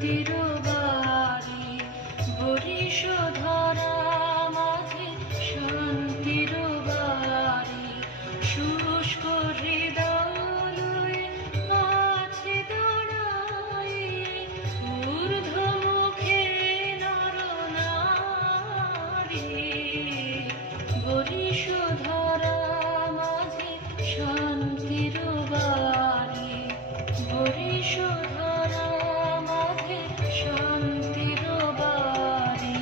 শান্তির বাড়ি বরিশধরা মাঝে শান্তির বাড়ি শুষ্ক হৃদয় আছে দাঁড়াই ঊর্ধ্বমুখে নরনারী বরিশধরা মাঝে শান্তির বাড়ি বরিশধরা মাঝে শান্তির বাড়ি।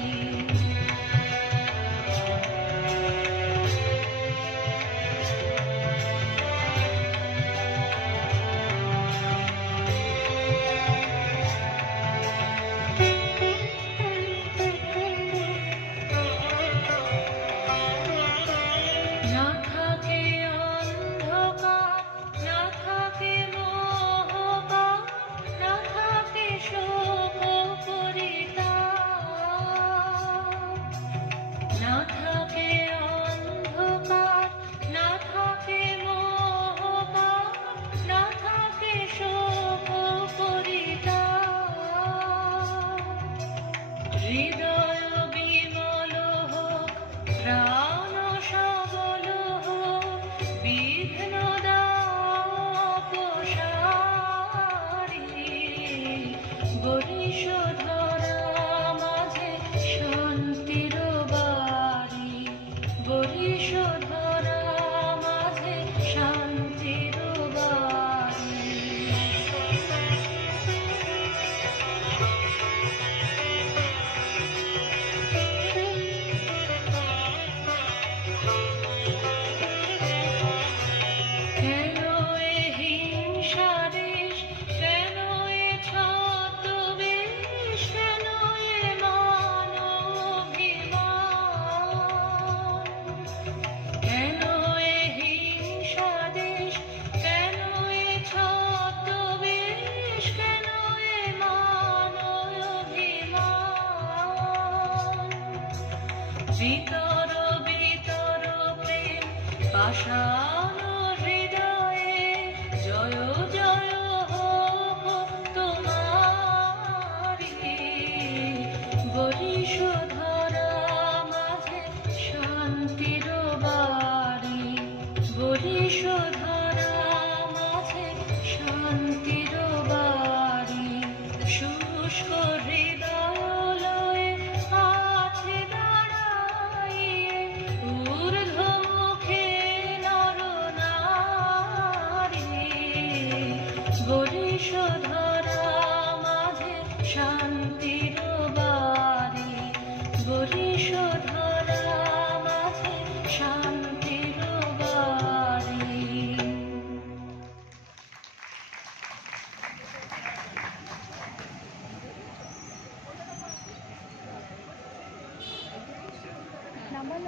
না থাকে অন্ধকার, না থাকে মোহপাপ, না থাকে শোক পরিতাপ। না থাকে অন্ধকার, না থাকে মোহপাপ, না থাকে শোক পরিতাপ। হৃদয় বিমল হোক, প্রাণ সবল হোক, বিঘ্ন দাপসারি বরিশধরা মাঝে শান্তির বাড়ি বরিশধরা মাঝে শান্তির বাড়ি। কেন এ হিংসা দেশ, কেন এ ছদ্মবেশ, কেন এ মান-অভিমান? কেন এ হিংসা দেশ, কেন এ ছদ্মবেশ, কেন এ মান-অভিমান? ভিতর ভিতর প্রেম পাষাণ হৃদয়ে জয় জয় হোক তোমারি বরিশধরা মাঝে শান্তির বাড়ি বরিশধরা মাঝে শান্তির বাড়ি। শুষ্ক হৃদয় আছে দাঁড়াইয়ে ঊর্ধ্বমুখে নরনারী বরিশধরা মাঝে শান্তির বাড়ি বরিশধরা মাঝে শান্তির বাড়ি। নাম্বার